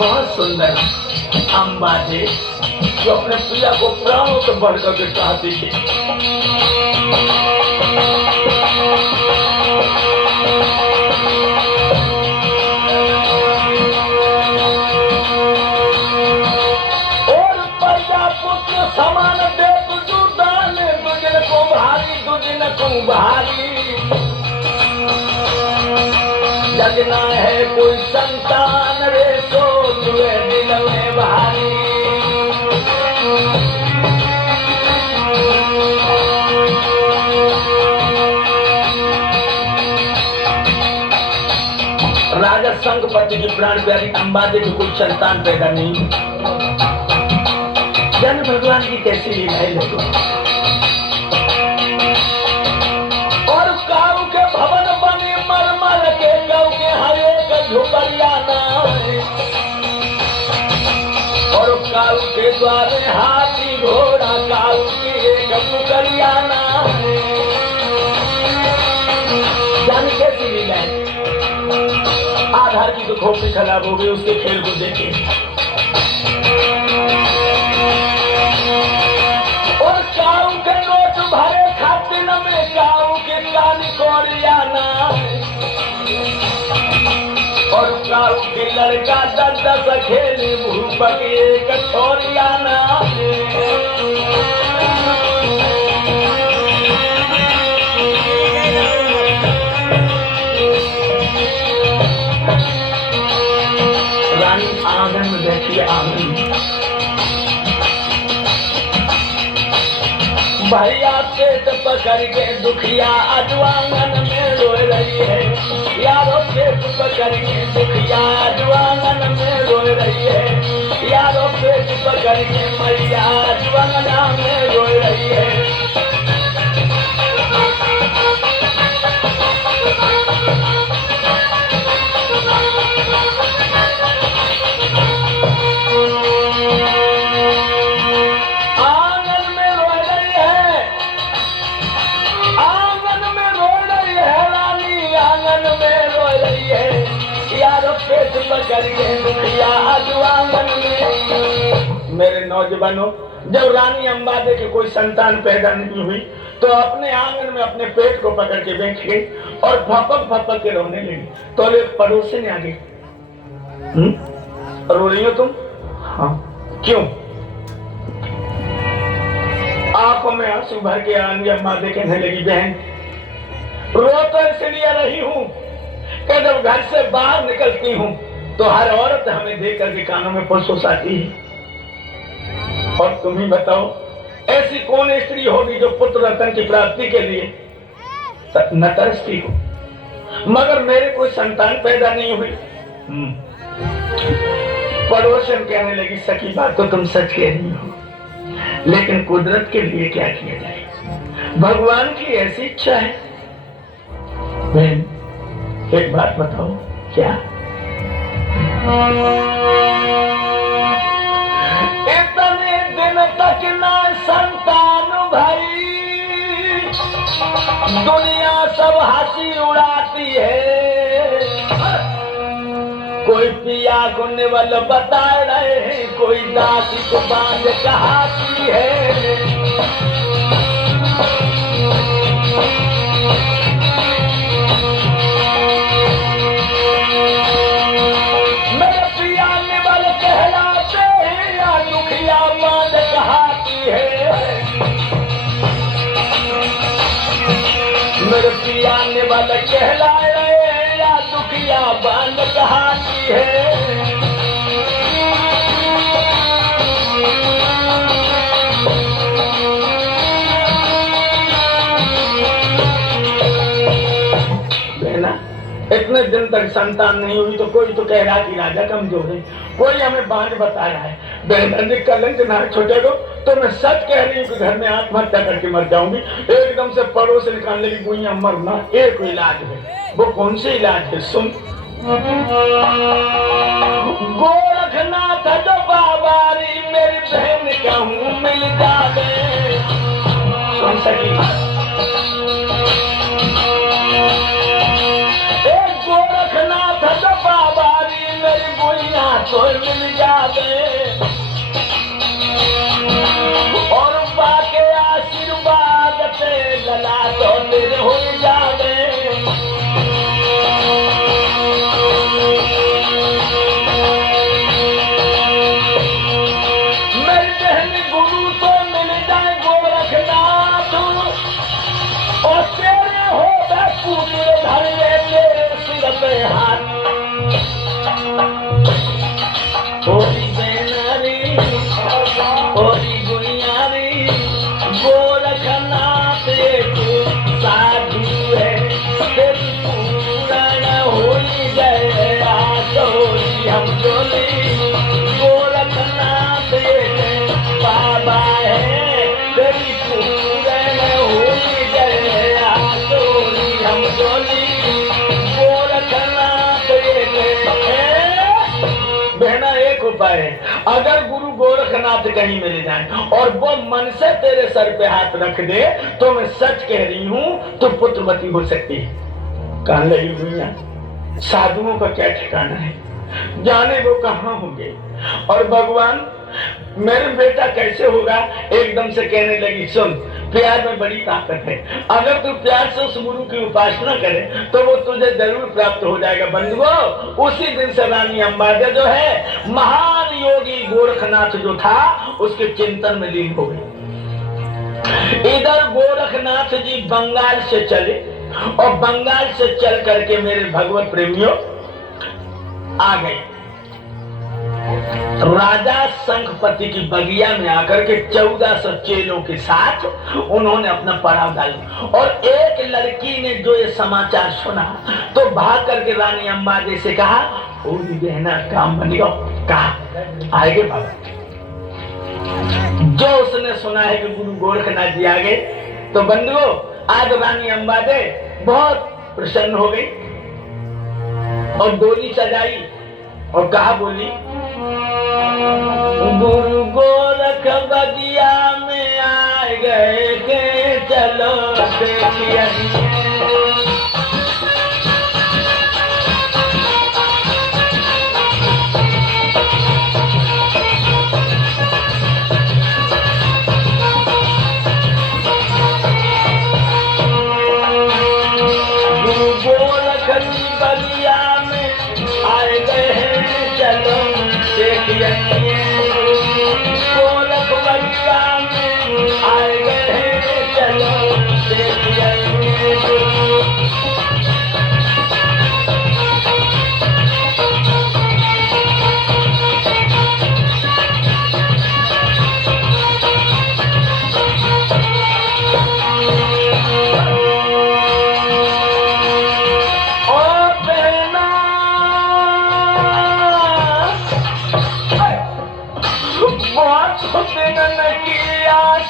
बहुत सुंदर अम्बा जी जो अपने प्रिया को प्राणों से बढ़कर के चाहती थी। और प्रजापुत्र समान दे तुझु दान, दुजन को भारी दुजन को भारी। जगना है कोई संतान रे सो तुए दिल में भारी। राजा संगपति की प्राण प्यारी अम्बा देवी कोई संतान पैदा नहीं। जन भगवान की कैसी लीलाएं लोगों। और काऊ के भवन बने मरमर के, काऊ के हर एक झोपड़िया नाय। और काऊ के द्वारे हाथी घोड़ा, काऊ की एक मुकरिया नाय। जानी कैसी लीलाएं। आधार की तो खोपड़ी खराब हो गई उसके खेल को देखे। और काऊ के नोट भरे खातिर में, काऊ के कानी कोरियाना। और काऊ के लड़का दस दस खेली भूपक एक छोरियाना। आंगन में बैठी आंगन भैया पेट पकड़ के दुखिया अजवांगन में रो रही है। यारो पेट पकड़ के दुखिया अजवांगन में रो रही है। यारो पेट पकड़ के मैया अजवांगन में रो रही है। मेरे नौजवानों, जब रानी अम्बा देवी कोई संतान पैदा नहीं हुई तो अपने आंगन में अपने पेट को पकड़ के बैठ गई और भपक भपक के रोने लगी। तो एक पड़ोसी ने आ गई, रो रही हो तुम? हाँ। क्यों? आंखों में आंसू भर के रानी अम्बा देवी कहने लगी, बहन रो तो इसलिए रही हूँ कि जब घर से बाहर निकलती हूँ तो हर औरत हमें देख करके कानों में फुसफुसाती है। और तुम ही बताओ ऐसी कौन स्त्री होगी जो पुत्र रत्न की प्राप्ति के लिए न तरसती हो, मगर मेरे कोई संतान पैदा नहीं हुई। पड़ोसन कहने लगी, सकी बात तो तुम सच कह रही हो, लेकिन कुदरत के लिए क्या किया जाए, भगवान की ऐसी इच्छा है। बहन एक बात बताओ, क्या इतने दिन तक ना संतान भाई, दुनिया सब हंसी उड़ाती है। कोई पिया को निवल बता रहे हैं, कोई दासी को बांध कहाती है। मेरे पिया ने वाला कहलाए या दुखिया बांध कहानी है। बहना इतने दिन तक संतान नहीं हुई तो कोई तो कह रहा कि राजा कमजोर है, कोई हमें बांध बता रहा है। बहन कलंक ना छोटे को तो मैं सच कह रही हूँ कि घर में आत्महत्या करके मर जाऊंगी। एकदम से पड़ोस से निकालने की गुइयां मरना एक इलाज है। वो कौन सी इलाज है सुन। गोरखनाथ जो बाबारी मेरी बहन कहूँ मिल जावे। सुन सकी गोरखनाथ जो बाबारी मेरी गुइयां तो मिल जावे और बाके आशीर्वाद से गला तो मेरे हो जावे। मेरी बहन गुरु तो मिल जाए गोरखनाथ और तेरे हो पूरे धर ले तेरे सिर पे हाथ। ओरी बेनारी ओरी गुनियारी गोरखनाथ साधु है तेरी पूरण हो गए आसोरी हम जोली गोरखनाथ बाबा है तेरी पूरण हो गए आसोरी हम जोली गोरखनाथ। बहना एक उपाय है, अगर गुरु गोरखनाथ कहीं मिल जाए और वो मन से तेरे सर पे हाथ रख दे तो मैं सच कह रही हूं तो पुत्रवती हो सकती है। कहां लगी हुई है साधुओं का क्या ठिकाना है, जाने वो कहां होंगे। और भगवान मेरे बेटा कैसे होगा, एकदम से कहने लगी सुन प्यार में बड़ी ताकत है, अगर तू प्यार से उस गुरु की उपासना करे तो वो तुझे जरूर प्राप्त हो जाएगा। बंधुओं उसी दिन से रानी अंबादेवी जो है महान योगी गोरखनाथ जो था उसके चिंतन में लीन हो गई। इधर गोरखनाथ जी बंगाल से चले और बंगाल से चल करके मेरे भगवत प्रेमियों आ गए राजा शंखपति की बगिया में आकर के 1400 चेलों के साथ उन्होंने अपना पड़ाव डाला। और एक लड़की ने जो ये समाचार सुना तो भाग करके रानी अंबादेवी से कहा ओ बहना काम बन गया, कहा आएगे बाबा। जो उसने सुना है कि गुरु गोरखनाथ जी आ गए तो बंधुओं आज रानी अंबादेवी बहुत प्रसन्न हो गई और डोली सजाई और कहा बोली गुरु गोरख बगिया में आ गए के चलो देखिए। गुरु गोरख बगिया में आए गए हैं चलो देखिए। गोरख बगिया में आए गए हैं चलो देखिए।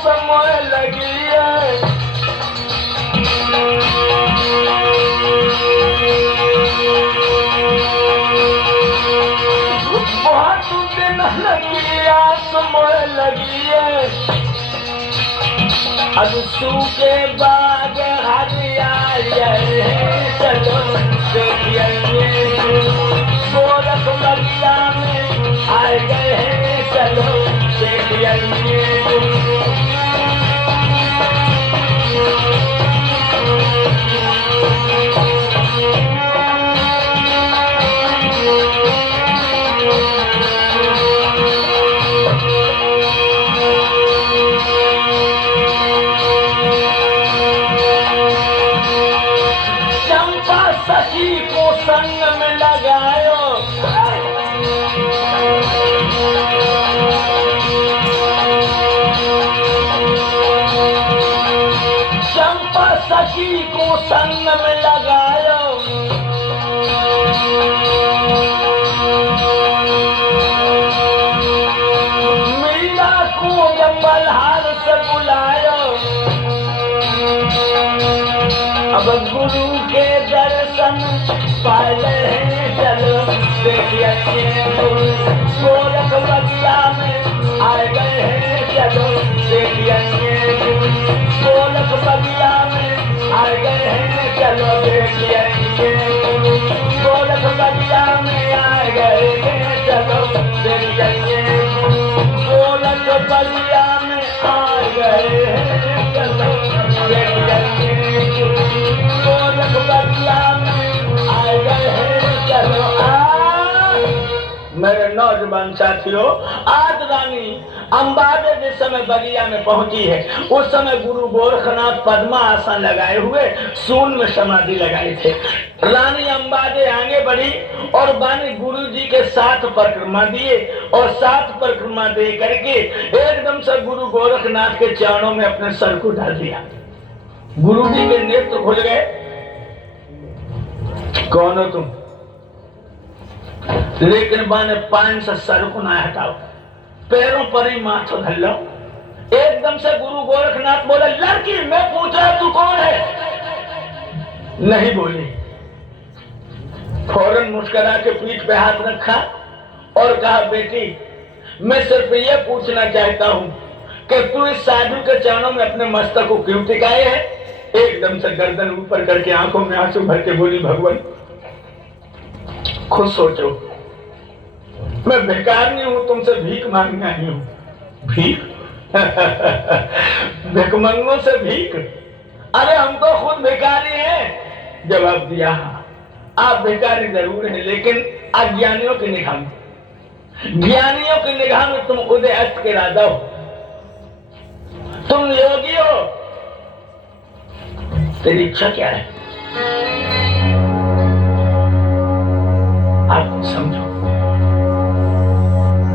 समय लगी है बहुत दिन लगी समय लगी है। अब सूखे बाग हरियाली चलो देखिए। गोरख बगिया में आए गए हैं चलो देखिए। चंपा सखी को संग में लगायो सखी को संग में लगायो मीरा को बल्हार से बुलायो। अब गुरु के दर्शन पाले हैं चलो देखिए। गोरख बगिया में आए गए हैं चलो देखिए। गोरख बगिया में आए गए हैं चलो देखिए। गोरख बगिया में आए गए हैं चलो मेरे नौजवान साथियों, आज रानी अंबादे जिस समय बगिया में पहुंची है, उस समय गुरु गोरखनाथ पद्मा आसन लगाए हुए सून में समाधि लगाए थे। रानी अंबादे आगे बढ़ी और बानी गुरु जी के 7 परिक्रमा दिए और 7 परिक्रमा दे करके एकदम से गुरु गोरखनाथ के चरणों में अपने सर को डाल दिया। गुरु जी के नेत्र खुल गए। कौन हो तुम? लेकिन बाने पान से सर को ना हटाओ, पैरों पर ही माथो धर लो। एकदम से गुरु गोरखनाथ बोले, लड़की मैं पूछ रहा तू कौन है? नहीं बोली। फौरन मुस्कुरा के पीठ पे हाथ रखा और कहा, बेटी मैं सिर्फ ये पूछना चाहता हूं कि तू इस साधु के चरणों में अपने मस्तक को क्यों टिकाए है? एकदम से गर्दन ऊपर करके आंखों में आंसू भर के बोली, भगवान खुद सोचो, मैं भिखारी नहीं हूं, तुमसे भीख मांगने आई हूं। भीख? भिखमंगों से भीख? अरे हम तो खुद भिखारी हैं। जवाब दिया, आप भिखारी जरूर हैं, लेकिन अज्ञानियों की निगाह में, ज्ञानियों की निगाह में तुम उदय अस्त के राजा हो, तुम योगी हो। तेरी इच्छा क्या है? आप समझो।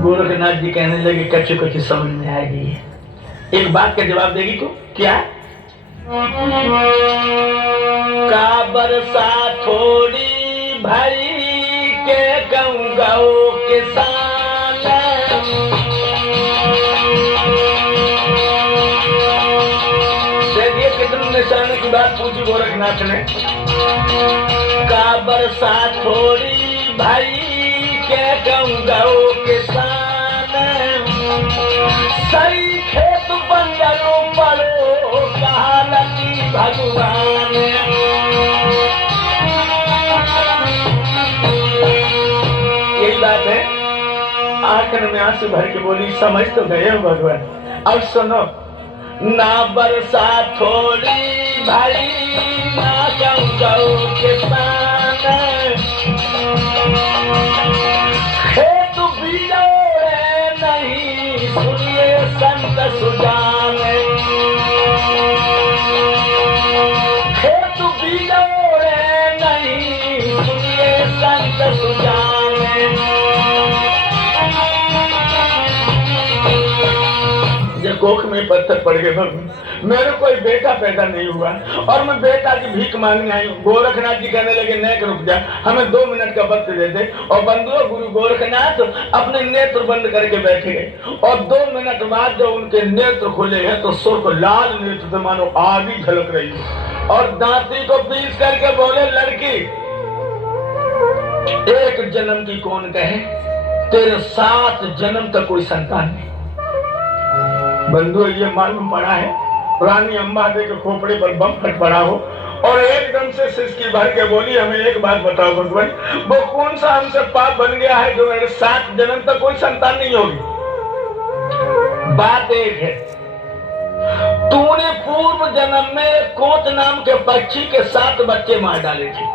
गोरखनाथ जी कहने लगे, कच्ची कच्ची समझ में आएगी, एक बात का जवाब देगी तू? क्या? का बरसा थोड़ी भाई के कहूंगा ओ किसान, देखिए कितने निशाने की बात पूछी गोरखनाथ ने। का बरसा थोड़ी भाई के कहूंगा ओ किसान, सही खेत बंजरों पड़ो कहा लगी भगवान। यही बात है। आखिर में आंसू भर के बोली, समझ तो गए हो भगवान, अब सुनो। ना बरसा थोड़ी भाई ना कहूंगा ओ किसान, खेत बीजो है नहीं सुनिए संत सुजान, खेत बीजो है नहीं सुनिए संत सुजान। जब कोख में पत्थर पड़ गए, मेरे कोई बेटा पैदा नहीं हुआ और मैं बेटा की भीख मांगने आई हूँ। गोरखनाथ जी कहने लगे, नेक रुक जा, हमें 2 मिनट का वक्त दे दे। और बंधुओं, गुरु गोरखनाथ अपने नेत्र बंद करके बैठे गए और 2 मिनट बाद जब उनके नेत्र खुले हैं तो सुर्ख लाल नेत्र से मानो आग ही झलक रही है। और दांती को पीस करके बोले, लड़की एक जन्म की कौन कहे, तेरे 7 जन्म तक कोई संतान नहीं। बंधुओं, ये मालूम पड़ा है रानी अंबादे के खोपड़े पर बम फट पड़ा हो और एकदम से सिसकी भर के बोली, हमें एक बात बताओ भगवान, वो कौन सा हमसे पाप बन गया है जो मेरे 7 जन्म तक कोई संतान नहीं होगी? बात एक है, तूने पूर्व जन्म में कोच नाम के पक्षी के 7 बच्चे मार डाले थे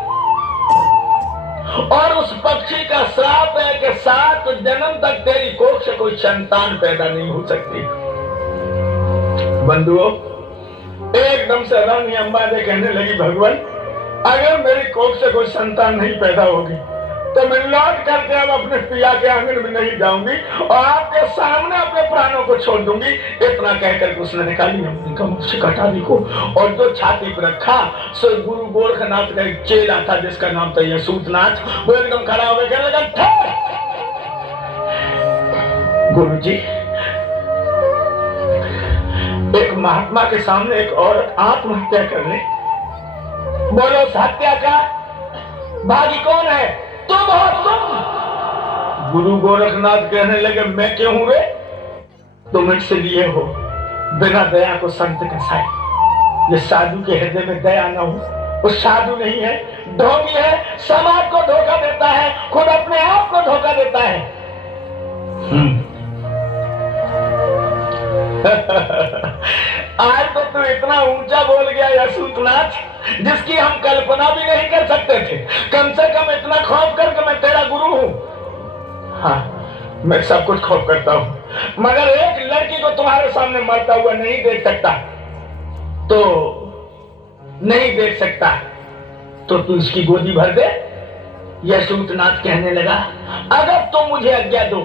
और उस पक्षी का श्राप है कि 7 जन्म तक तेरी कोख से कोई संतान पैदा नहीं हो सकती। बंधुओं, एकदम से रानी अंबादे कहने लगी, भगवान अगर मेरी कोख से कोई संतान नहीं पैदा होगी तो मैं लौट करके अब अपने पिया के आंगन में नहीं जाऊंगी और आपके सामने अपने प्राणों को छोड़ दूंगी। इतना कहकर उसने निकाली अपनी कमर से कटारी को और जो छाती पर रखा सो गुरु गोरखनाथ का एक चेला था जिसका नाम था यशूतनाथ, वो एकदम खड़ा हो गया, कहने लगा, गुरु जी एक महात्मा के सामने एक औरत आत्महत्या कर ले, बोलो हत्या का भागी कौन है? तुम हो तुम। गुरु गोरखनाथ कहने लगे, मैं क्यों हूं रे? तुम इसलिए हो बिना दया को संत कसाई। ये साधु के हृदय में दया न हो, वो साधु नहीं है, ढोंगी है, समाज को धोखा देता है, खुद अपने आप को धोखा देता है। आज तो तू इतना ऊंचा बोल गया यशूतनाथ, जिसकी हम कल्पना भी नहीं कर सकते थे। कम से कम इतना खौफ कर कि मैं तेरा गुरु हूं। हाँ, मैं सब कुछ खौफ करता हूँ, मगर एक लड़की को तुम्हारे सामने मरता हुआ नहीं देख सकता। तो नहीं देख सकता तो तू इसकी गोदी भर दे। यशोधनाथ कहने लगा, अगर तुम मुझे आज्ञा दो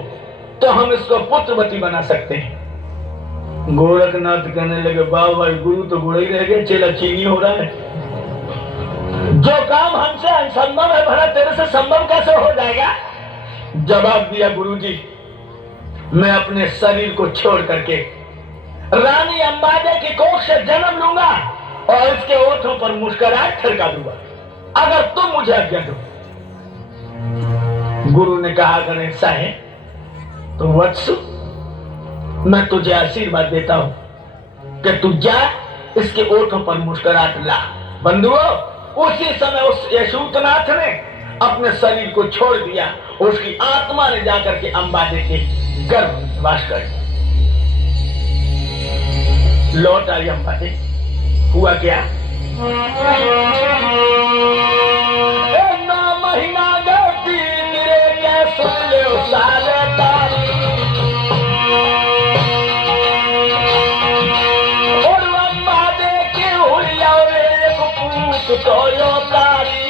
तो हम इसको पुत्रवती बना सकते हैं। गोरखनाथ कहने लगे, बाबा गुरु तो गुड़ ही रह गए, चेला चीनी हो रहा है। जो काम हमसे असंभव है भला तेरे से संभव कैसे हो जाएगा? जवाब दिया गुरुजी, मैं अपने शरीर को छोड़ करके रानी अंबाजे की कोख से जन्म लूंगा और इसके ओठों पर मुस्कुराहट ठड़का दूंगा, अगर तुम मुझे आज्ञा दो। गुरु ने कहा, अगर ऐसा है तो वत्स, मैं तुझे आशीर्वाद देता हूं कि तू जा, इसके ओठों पर मुस्कुराहट ला। बंधुओं, उसी समय उस यशोधनाथ ने अपने शरीर को छोड़ दिया, उसकी आत्मा ने जाकर के अंबाजे के गर्भ में वास कर दिया। लौट आई अंबाजे। हुआ क्या? 9 महीना गई गिरे के सुन ले साले तारी, और अंबाजे की हुई और एक पूत तो यो तारी।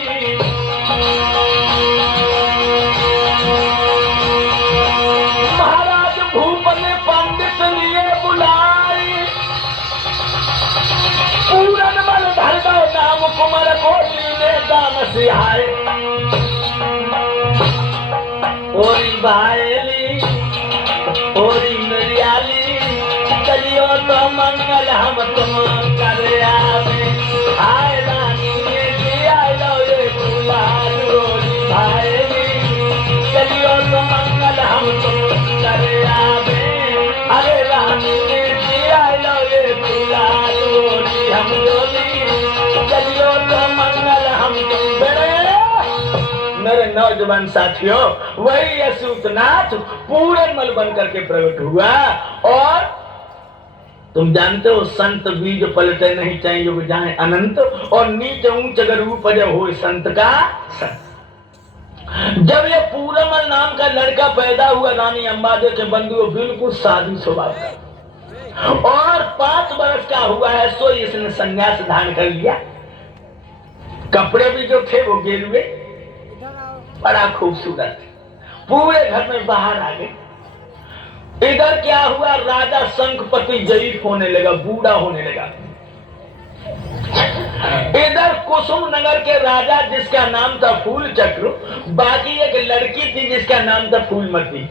महाराज भूप ने पंडित लिए बुलाई, पूरन बल धर दो नाम कुमार कोटि ने दान सिहाय। ओरी भाईली ओरी नरियाली, चलियो तो मंगल हम तुम कर आवे। हाय रानी ने दिया लो ये गुलाल, ओरी भाईली चलियो तो मंगल हम तुम कर आवे। अरे रानी ने दिया लो ये गुलाल, ओरी हम डोली चलियो तो मंगल हम तुम। मेरे नौजवान साथियों, वही यशोधनाथ पूरनमल बन करके प्रकट हुआ। और तुम जानते हो, संत बीज पलटे नहीं चाहिए युग जाए अनंत, और नीच ऊंच अगर उपज हो संत का संत। जब ये पूरनमल नाम का लड़का पैदा हुआ, रानी अंबाजे के बंधुओं बिल्कुल साधी स्वभाव का, और 5 वर्ष का हुआ है सो इसने संन्यास धारण कर लिया। कपड़े भी जो थे वो गेरुए, बड़ा खूबसूरत, पूरे घर में बाहर आ गए। इधर क्या हुआ, राजा शंखपति जयीफ होने लगा, बूढ़ा होने लगा। इधर कुसुम नगर के राजा जिसका नाम था फूल चक्र, बाकी एक लड़की थी जिसका नाम था फूलमती,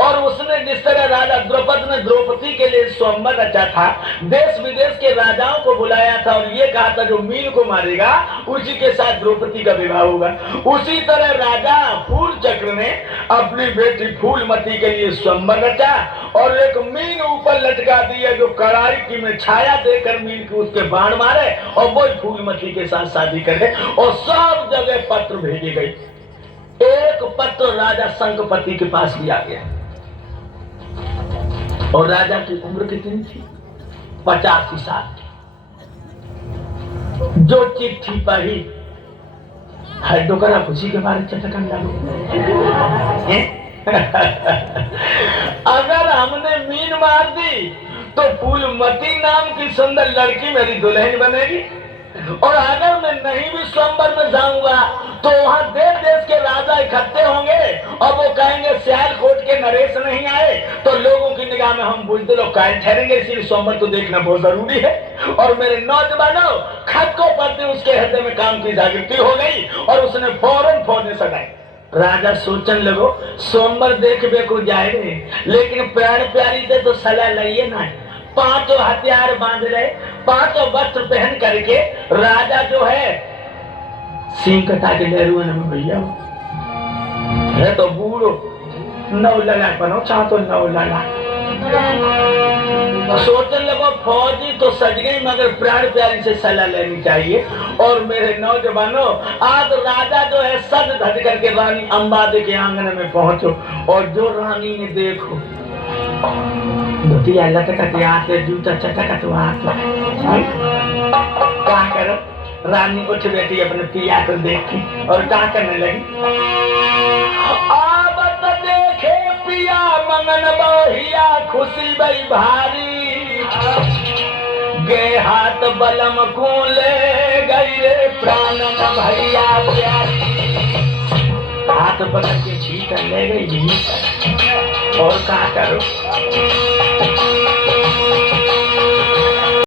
और उसने जिस तरह राजा द्रौपद ने द्रौपदी के लिए स्वयंवर रचा था, देश विदेश के राजाओं को बुलाया था और ये कहा था जो मीन को मारेगा उसी के साथ द्रौपदी का विवाह होगा, उसी तरह राजा फूल चक्र ने अपनी बेटी फूलमती के लिए स्वयंवर रचा और एक मीन ऊपर लटका दिया जो कड़ाई की में छाया देकर मीन को उसके बाण मारे और वो फूलमती के साथ शादी करे, और सब जगह पत्र भेजे गए। एक पत्र राजा शंखपति के पास भी आ गया, और राजा की उम्र कितनी थी? 85 साल। जो चिट्ठी पढ़ी, हड्डो करा खुशी के बारे चटकन लगो। अगर हमने मीन मार दी तो फूलमती नाम की सुंदर लड़की मेरी दुल्हन बनेगी, और अगर मैं नहीं भी स्वयंवर में जाऊंगा तो वहां देश देश के राजा इकट्ठे होंगे और वो कहेंगे सियालकोट के नरेश नहीं आए, तो लोगों की निगाह में हम बुझते लोग कायल ठहरेंगे, इसलिए स्वयंवर तो देखना बहुत जरूरी है। और मेरे नौजवानों, खत को पढ़ते उसके हृदय में काम की जागृति हो गई और उसने फौरन फौजें सजाई। राजा सोचने लगो, स्वयंवर देखबे को जाए रे, लेकिन प्यार प्यारी से तो सलाह लइए ना। 5 हथियार बांध रहे, 5 वस्त्र पहन करके राजा जो है सिंह कटा के लहरुआ में भैया है तो बूढ़ो 9 लगा बनो, चाह तो 9 लगा। सोचने लगो फौजी तो सज गई, मगर प्राण प्यारी से सलाह लेनी चाहिए। और मेरे नौजवानों, आज राजा जो है सज धज करके रानी अंबाजे के आंगन में पहुंचो, और जो रानी ने देखो आते जूता चटकत क्या करो, रानी उठ बैठी अपने पिया को देख के और क्या करने लगी, अब तो देखे पिया मंगन बहिया खुशी बई भारी गे हाथ बलम को ले गई रे प्राण न भैया प्यारी हाथ पकड़ के छीट ले गई और क्या करो